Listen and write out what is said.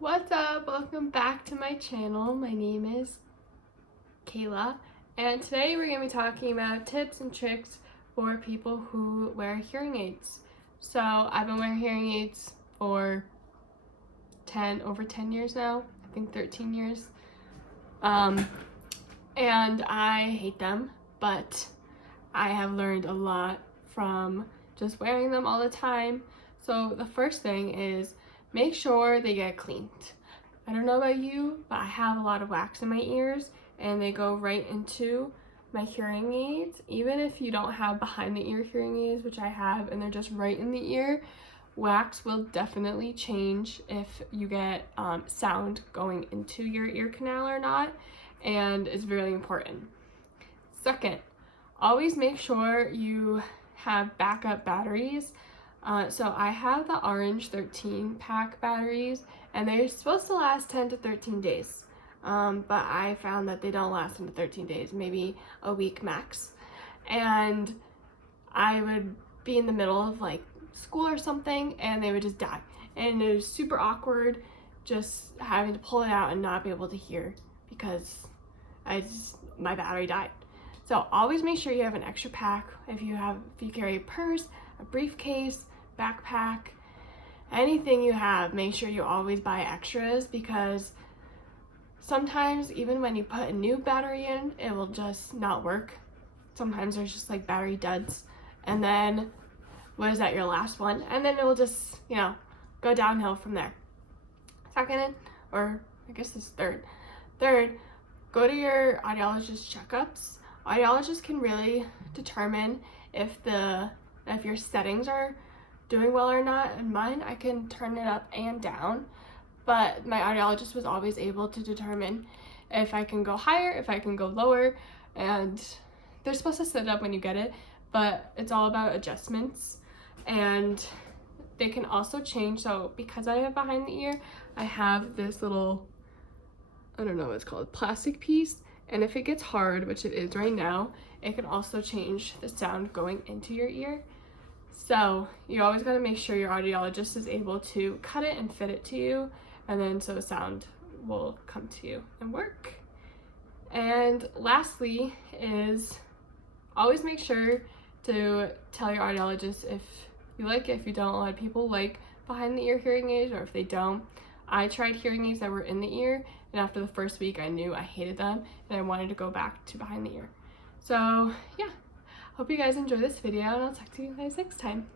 What's up? Welcome back to my channel. My name is Caela, and today we're going to be talking about tips and tricks for people who wear hearing aids. So I've been wearing hearing aids for over 10 years now, I think 13 years. And I hate them, but I have learned a lot from just wearing them all the time. So the first thing is make sure they get cleaned. I don't know about you, but I have a lot of wax in my ears and they go right into my hearing aids. Even if you don't have behind the ear hearing aids, which I have, and they're just right in the ear, wax will definitely change if you get sound going into your ear canal or not, and it's really important. Second, always make sure you have backup batteries. So I have the orange 13 pack batteries and they're supposed to last 10 to 13 days. But I found that they don't last into 13 days, maybe a week max. And I would be in the middle of like school or something and they would just die. And it was super awkward just having to pull it out and not be able to hear because my battery died. So always make sure you have an extra pack. If you carry a purse, a briefcase, backpack, anything you have, make sure you always buy extras, because sometimes even when you put a new battery in, it will just not work. Sometimes there's just like battery duds, and then what is that, your last one, and then it will just, go downhill from there. Second, or I guess this is third, go to your audiologist checkups. Audiologists can really determine if your settings are doing well or not. In mine, I can turn it up and down, but my audiologist was always able to determine if I can go higher, if I can go lower, and they're supposed to set it up when you get it, but it's all about adjustments, and they can also change. So because I have behind the ear, I have this little, I don't know what it's called, plastic piece, and if it gets hard, which it is right now, it can also change the sound going into your ear. So you always got to make sure your audiologist is able to cut it and fit it to you, and then so the sound will come to you and work. And lastly is always make sure to tell your audiologist if you like it, if you don't. A lot of people like behind the ear hearing aids, or if they don't. I tried hearing aids that were in the ear, and after the first week I knew I hated them and I wanted to go back to behind the ear. So yeah, hope you guys enjoy this video, and I'll talk to you guys next time.